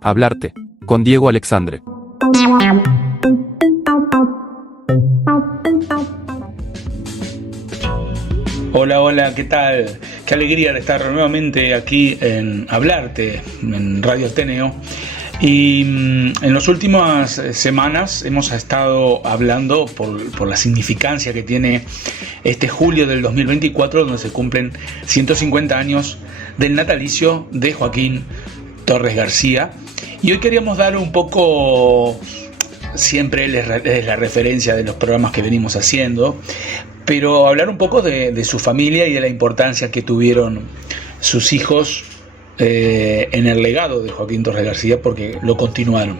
Hablarte, con Diego Alexandre. Hola, hola, ¿qué tal? Qué alegría de estar nuevamente aquí en Hablarte, en Radio Ateneo. Y en las últimas semanas hemos estado hablando por la significancia que tiene este julio del 2024, donde se cumplen 150 años del natalicio de Joaquín Torres García. Y hoy queríamos dar un poco, siempre es la referencia de los programas que venimos haciendo, pero hablar un poco de su familia y de la importancia que tuvieron sus hijos en el legado de Joaquín Torres García, porque lo continuaron.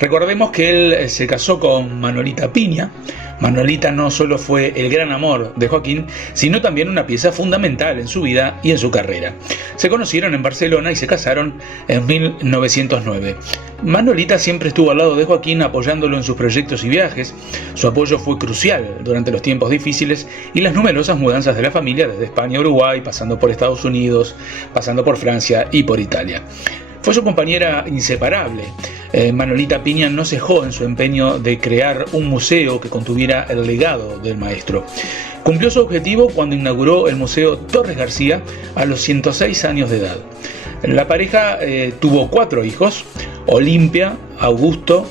Recordemos que él se casó con Manolita Piña. Manolita no solo fue el gran amor de Joaquín, sino también una pieza fundamental en su vida y en su carrera. Se conocieron en Barcelona y se casaron en 1909. Manolita siempre estuvo al lado de Joaquín, apoyándolo en sus proyectos y viajes. Su apoyo fue crucial durante los tiempos difíciles y las numerosas mudanzas de la familia desde España a Uruguay, pasando por Estados Unidos, pasando por Francia y por Italia. Fue su compañera inseparable. Manolita Piña no cejó en su empeño de crear un museo que contuviera el legado del maestro. Cumplió su objetivo cuando inauguró el Museo Torres García a los 106 años de edad. La pareja tuvo 4 hijos: Olimpia, Augusto,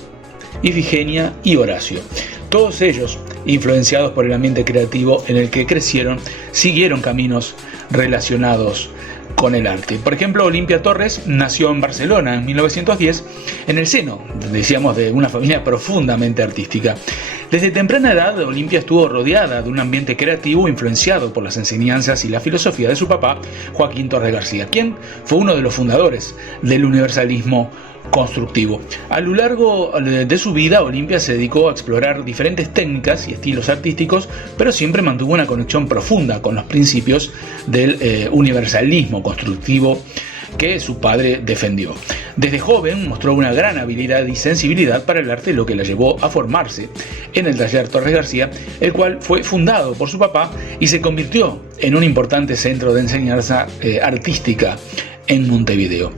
Ifigenia y Horacio. Todos ellos, influenciados por el ambiente creativo en el que crecieron, siguieron caminos relacionados con el arte. Por ejemplo, Olimpia Torres nació en Barcelona en 1910, en el seno, decíamos, de una familia profundamente artística. Desde temprana edad, Olimpia estuvo rodeada de un ambiente creativo influenciado por las enseñanzas y la filosofía de su papá, Joaquín Torres García, quien fue uno de los fundadores del universalismo constructivo. A lo largo de su vida, Olimpia se dedicó a explorar diferentes técnicas y estilos artísticos, pero siempre mantuvo una conexión profunda con los principios del universalismo constructivo que su padre defendió. Desde joven mostró una gran habilidad y sensibilidad para el arte, lo que la llevó a formarse en el taller Torres García, el cual fue fundado por su papá y se convirtió en un importante centro de enseñanza artística en Montevideo.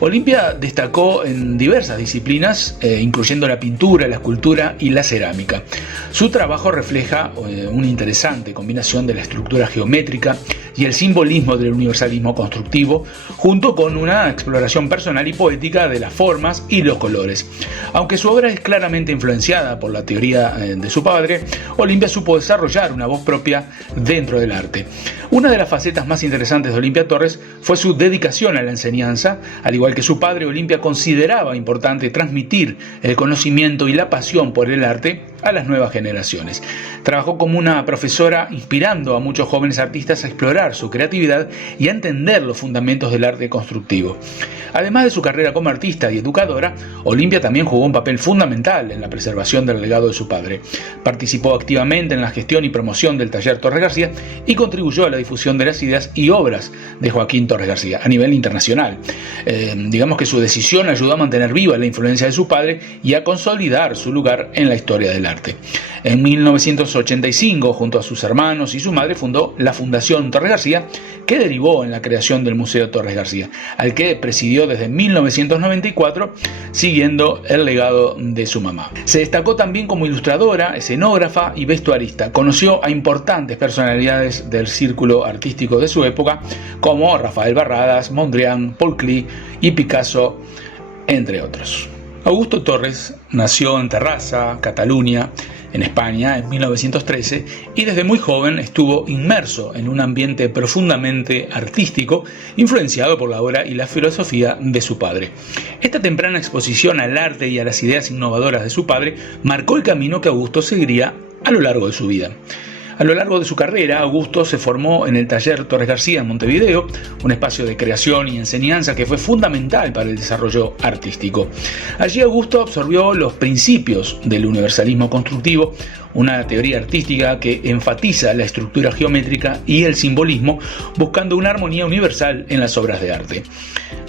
Olimpia destacó en diversas disciplinas, incluyendo la pintura, la escultura y la cerámica. Su trabajo refleja una interesante combinación de la estructura geométrica y el simbolismo del universalismo constructivo, junto con una exploración personal y poética de las formas y los colores. Aunque su obra es claramente influenciada por la teoría de su padre, Olimpia supo desarrollar una voz propia dentro del arte. Una de las facetas más interesantes de Olimpia Torres fue su dedicación a la enseñanza. Al igual que su padre, Olimpia consideraba importante transmitir el conocimiento y la pasión por el arte a las nuevas generaciones. Trabajó como una profesora, inspirando a muchos jóvenes artistas a explorar su creatividad y a entender los fundamentos del arte constructivo. Además de su carrera como artista y educadora, Olimpia también jugó un papel fundamental en la preservación del legado de su padre. Participó activamente en la gestión y promoción del taller Torres García y contribuyó a la difusión de las ideas y obras de Joaquín Torres García a nivel internacional. Digamos que su decisión ayudó a mantener viva la influencia de su padre y a consolidar su lugar en la historia del arte. En 1985, junto a sus hermanos y su madre, fundó la Fundación Torres García, que derivó en la creación del Museo Torres García, al que presidió desde 1994, siguiendo el legado de su mamá. Se destacó también como ilustradora, escenógrafa y vestuarista. Conoció a importantes personalidades del círculo artístico de su época, como Rafael Barradas, Mondrian, Paul Klee y Picasso, entre otros. Augusto Torres nació en Terrassa, Cataluña, en España, en 1913, y desde muy joven estuvo inmerso en un ambiente profundamente artístico, influenciado por la obra y la filosofía de su padre. Esta temprana exposición al arte y a las ideas innovadoras de su padre marcó el camino que Augusto seguiría a lo largo de su vida. A lo largo de su carrera, Augusto se formó en el taller Torres García en Montevideo, un espacio de creación y enseñanza que fue fundamental para el desarrollo artístico. Allí Augusto absorbió los principios del universalismo constructivo, una teoría artística que enfatiza la estructura geométrica y el simbolismo, buscando una armonía universal en las obras de arte.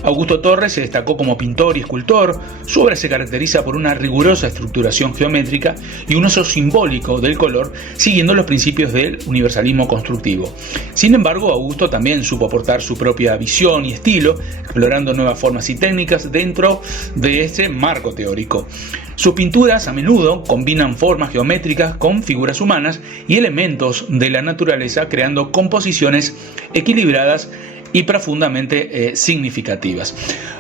Augusto Torres se destacó como pintor y escultor. Su obra se caracteriza por una rigurosa estructuración geométrica y un uso simbólico del color, siguiendo los principios del universalismo constructivo. Sin embargo, Augusto también supo aportar su propia visión y estilo, explorando nuevas formas y técnicas dentro de este marco teórico. Sus pinturas a menudo combinan formas geométricas con figuras humanas y elementos de la naturaleza, creando composiciones equilibradas y profundamente significativas.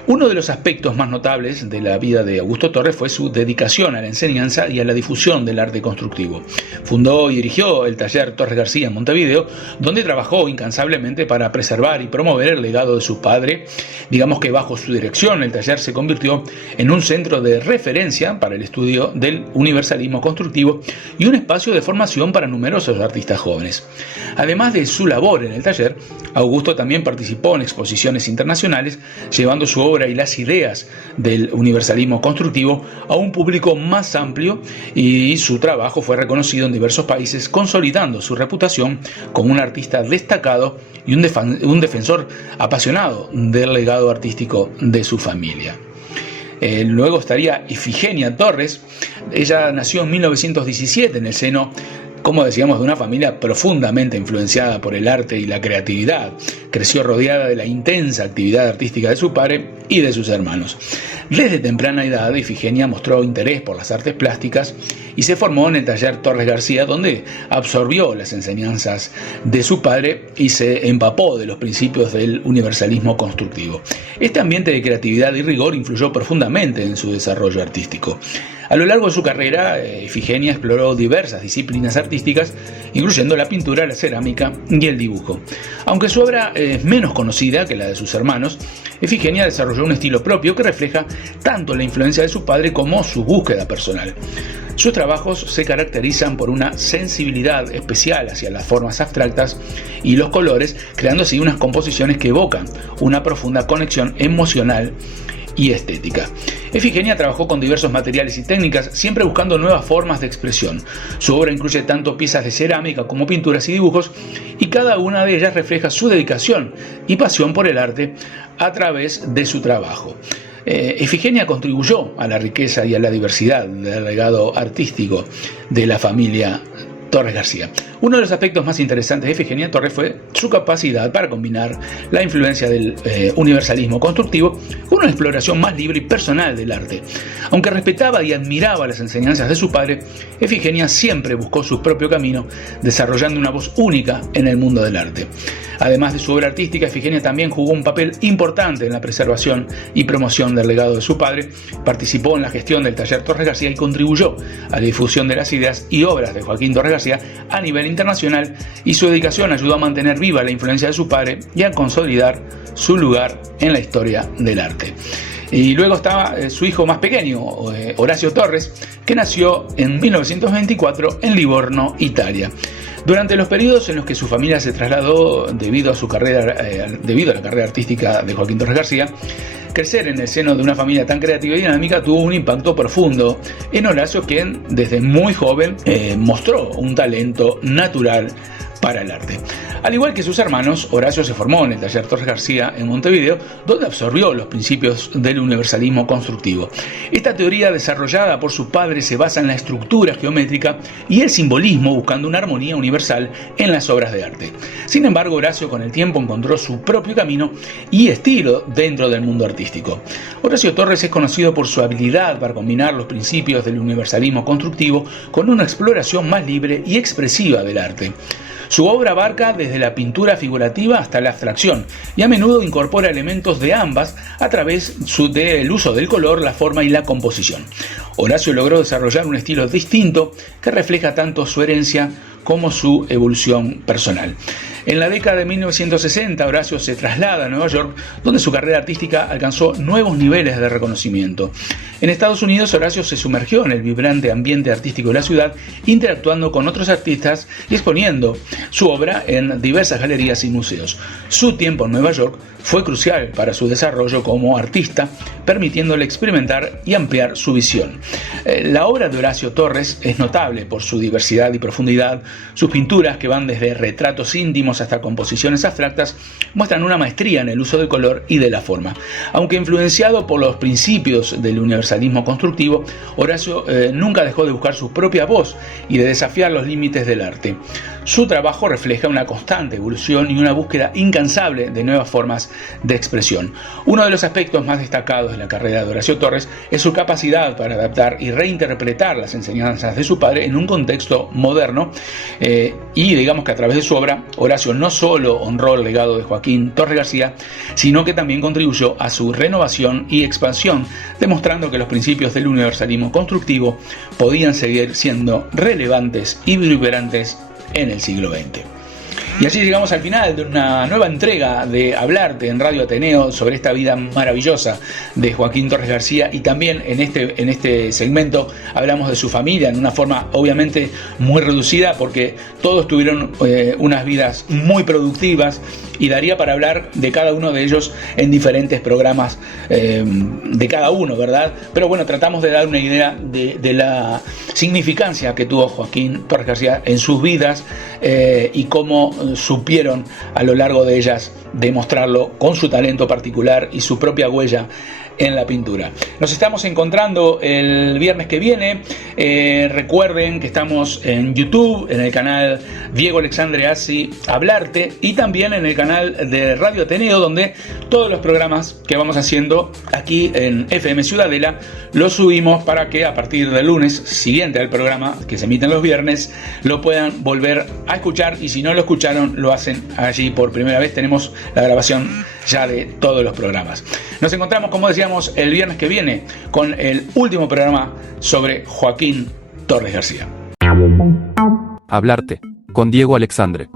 Uno de los aspectos más notables de la vida de Augusto Torres fue su dedicación a la enseñanza y a la difusión del arte constructivo. Fundó y dirigió el taller Torres García en Montevideo, donde trabajó incansablemente para preservar y promover el legado de su padre. Digamos que bajo su dirección el taller se convirtió en un centro de referencia para el estudio del universalismo constructivo y un espacio de formación para numerosos artistas jóvenes. Además de su labor en el taller, Augusto también participó en exposiciones internacionales, llevando su obra y las ideas del universalismo constructivo a un público más amplio, y su trabajo fue reconocido en diversos países, consolidando su reputación como un artista destacado y un defensor apasionado del legado artístico de su familia. Luego estaría Ifigenia Torres. Ella nació en 1917 en el seno, como decíamos, de una familia profundamente influenciada por el arte y la creatividad. Creció rodeada de la intensa actividad artística de su padre y de sus hermanos. Desde temprana edad, Ifigenia mostró interés por las artes plásticas y se formó en el taller Torres García, donde absorbió las enseñanzas de su padre y se empapó de los principios del universalismo constructivo. Este ambiente de creatividad y rigor influyó profundamente en su desarrollo artístico. A lo largo de su carrera, Ifigenia exploró diversas disciplinas artísticas, incluyendo la pintura, la cerámica y el dibujo. Aunque su obra es menos conocida que la de sus hermanos, Ifigenia desarrolló un estilo propio que refleja tanto la influencia de su padre como su búsqueda personal. Sus trabajos se caracterizan por una sensibilidad especial hacia las formas abstractas y los colores, creando así unas composiciones que evocan una profunda conexión emocional y estética. Ifigenia trabajó con diversos materiales y técnicas, siempre buscando nuevas formas de expresión. Su obra incluye tanto piezas de cerámica como pinturas y dibujos, y cada una de ellas refleja su dedicación y pasión por el arte a través de su trabajo. Ifigenia contribuyó a la riqueza y a la diversidad del legado artístico de la familia Torres García. Uno de los aspectos más interesantes de Ifigenia Torres fue su capacidad para combinar la influencia del universalismo constructivo con una exploración más libre y personal del arte. Aunque respetaba y admiraba las enseñanzas de su padre, Ifigenia siempre buscó su propio camino, desarrollando una voz única en el mundo del arte. Además de su obra artística, Ifigenia también jugó un papel importante en la preservación y promoción del legado de su padre. Participó en la gestión del taller Torres García y contribuyó a la difusión de las ideas y obras de Joaquín Torres García a nivel internacional, y su dedicación ayudó a mantener viva la influencia de su padre y a consolidar su lugar en la historia del arte. Y luego estaba su hijo más pequeño, Horacio Torres, que nació en 1924 en Livorno, Italia. Durante los periodos en los que su familia se trasladó debido a la carrera artística de Joaquín Torres García, crecer en el seno de una familia tan creativa y dinámica tuvo un impacto profundo en Horacio, quien desde muy joven mostró un talento natural para el arte. Al igual que sus hermanos, Horacio se formó en el taller Torres García en Montevideo, donde absorbió los principios del universalismo constructivo. Esta teoría desarrollada por su padre se basa en la estructura geométrica y el simbolismo, buscando una armonía universal en las obras de arte. Sin embargo, Horacio con el tiempo encontró su propio camino y estilo dentro del mundo artístico. Horacio Torres es conocido por su habilidad para combinar los principios del universalismo constructivo con una exploración más libre y expresiva del arte. Su obra abarca desde la pintura figurativa hasta la abstracción, y a menudo incorpora elementos de ambas a través del uso del color, la forma y la composición. Horacio logró desarrollar un estilo distinto que refleja tanto su herencia como su evolución personal. En la década de 1960, Horacio se traslada a Nueva York, donde su carrera artística alcanzó nuevos niveles de reconocimiento. En Estados Unidos, Horacio se sumergió en el vibrante ambiente artístico de la ciudad, interactuando con otros artistas y exponiendo su obra en diversas galerías y museos. Su tiempo en Nueva York fue crucial para su desarrollo como artista, permitiéndole experimentar y ampliar su visión. La obra de Horacio Torres es notable por su diversidad y profundidad. Sus pinturas, que van desde retratos íntimos hasta composiciones abstractas, muestran una maestría en el uso del color y de la forma. Aunque influenciado por los principios del universalismo constructivo, Horacio nunca dejó de buscar su propia voz y de desafiar los límites del arte. Su trabajo refleja una constante evolución y una búsqueda incansable de nuevas formas de expresión. Uno de los aspectos más destacados de la carrera de Horacio Torres es su capacidad para adaptar y reinterpretar las enseñanzas de su padre en un contexto moderno, y digamos que a través de su obra, Horacio no solo honró el legado de Joaquín Torres García, sino que también contribuyó a su renovación y expansión, demostrando que los principios del universalismo constructivo podían seguir siendo relevantes y vibrantes en el siglo XX. Y así llegamos al final de una nueva entrega de Hablarte en Radio Ateneo sobre esta vida maravillosa de Joaquín Torres García, y también en este segmento hablamos de su familia en una forma obviamente muy reducida, porque todos tuvieron unas vidas muy productivas, y daría para hablar de cada uno de ellos en diferentes programas de cada uno, ¿verdad? Pero bueno, tratamos de dar una idea de la significancia que tuvo Joaquín Torres García en sus vidas, y cómo supieron a lo largo de ellas demostrarlo con su talento particular y su propia huella en la pintura. Nos estamos encontrando el viernes que viene. Recuerden que estamos en YouTube, en el canal Diego Alexandre Assi Hablarte, y también en el canal de Radio Ateneo, donde todos los programas que vamos haciendo aquí en FM Ciudadela los subimos para que a partir del lunes siguiente al programa, que se emite los viernes, lo puedan volver a escuchar, y si no lo escucharon, lo hacen allí por primera vez. Tenemos la grabación ya de todos los programas. Nos encontramos, como decíamos, el viernes que viene con el último programa sobre Joaquín Torres García. Hablarte con Diego Alexandre.